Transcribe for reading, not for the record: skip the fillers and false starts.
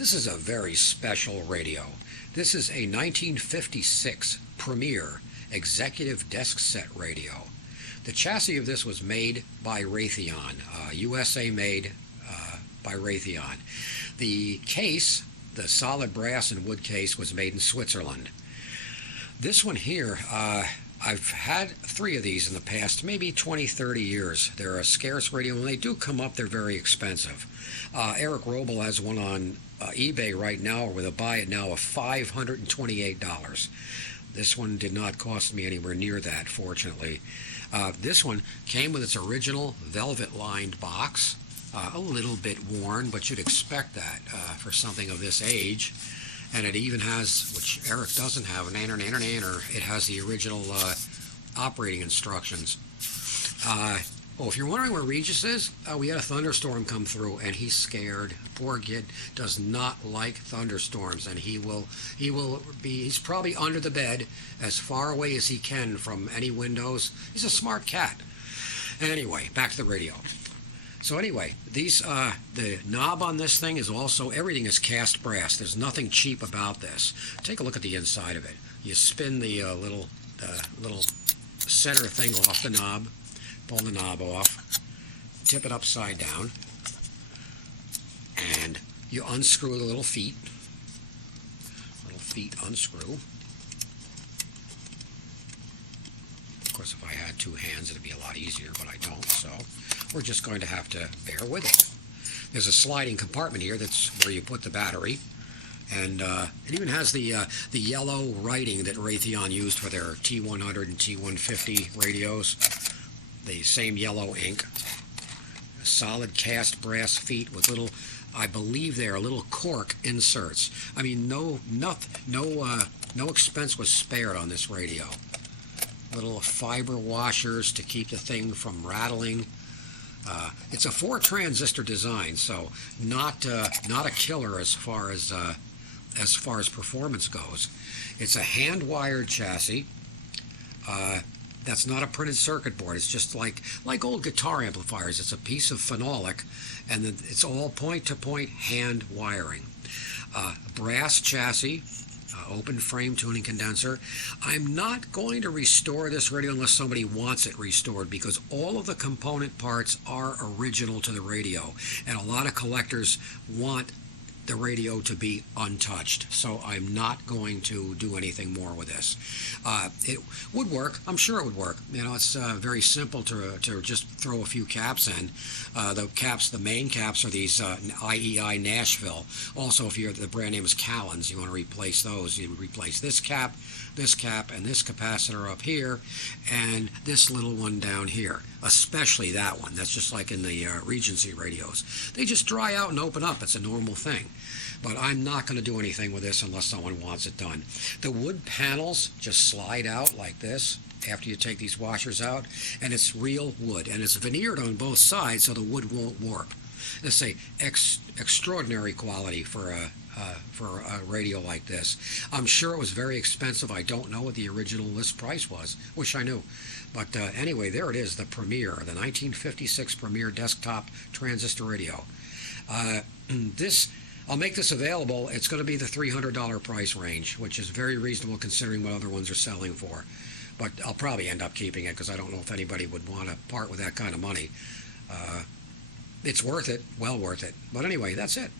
This is a very special radio. This is a 1956 Premier executive desk set radio. The chassis of this was made by Raytheon, USA made by Raytheon. The case, the solid brass and wood case, was made in Switzerland. This one here, I've had 3 of these in the past, maybe 20, 30 years. They're a scarce radio. When they do come up, they're very expensive. Eric Roble has one on eBay right now with a buy it now of $528. This one did not cost me anywhere near that, fortunately. This one came with its original velvet-lined box, a little bit worn, but you'd expect that for something of this age. And it even has, which Eric doesn't have, it has the original operating instructions. If you're wondering where Regis is, we had a thunderstorm come through, and he's scared. Poor kid does not like thunderstorms, and he's probably under the bed as far away as he can from any windows. He's a smart cat. Anyway, back to the radio. So anyway, the knob on this thing is also, everything is cast brass. There's nothing cheap about this. Take a look at the inside of it. You spin the little center thing off the knob, pull the knob off, tip it upside down, and you unscrew the little feet. Little feet unscrew. Of course, if I had 2 hands, it'd be a lot easier, but I don't, so we're just going to have to bear with it. There's a sliding compartment here that's where you put the battery, and it even has the yellow writing that Raytheon used for their T100 and T150 radios. The same yellow ink. Solid cast brass feet with little, I believe they are little cork inserts. I mean, no expense was spared on this radio. Little fiber washers to keep the thing from rattling. It's a 4-transistor design, so not a killer as far as performance goes. It's a hand-wired chassis. That's not a printed circuit board. It's just like old guitar amplifiers. It's a piece of phenolic, and then it's all point-to-point hand wiring. Brass chassis. Open frame tuning condenser. I'm not going to restore this radio unless somebody wants it restored, because all of the component parts are original to the radio, and a lot of collectors want the radio to be untouched, so I'm not going to do anything more with this. It would work. I'm sure it would work. You know, it's very simple to just throw a few caps in. The main caps are these IEI Nashville. Also, if the brand name is Callens, you want to replace those. You replace this cap, and this capacitor up here, and this little one down here, especially that one. That's just like in the Regency radios. They just dry out and open up. It's a normal thing. But I'm not going to do anything with this unless someone wants it done. The wood panels just slide out like this after you take these washers out, and it's real wood, and it's veneered on both sides so the wood won't warp. It's a extraordinary quality for a radio like this. I'm sure it was very expensive. I don't know what the original list price was. Wish I knew. But anyway, there it is, the Premier, the 1956 Premier desktop transistor radio. I'll make this available. It's going to be the $300 price range, which is very reasonable considering what other ones are selling for. But I'll probably end up keeping it because I don't know if anybody would want to part with that kind of money. It's worth it, well worth it. But anyway, that's it.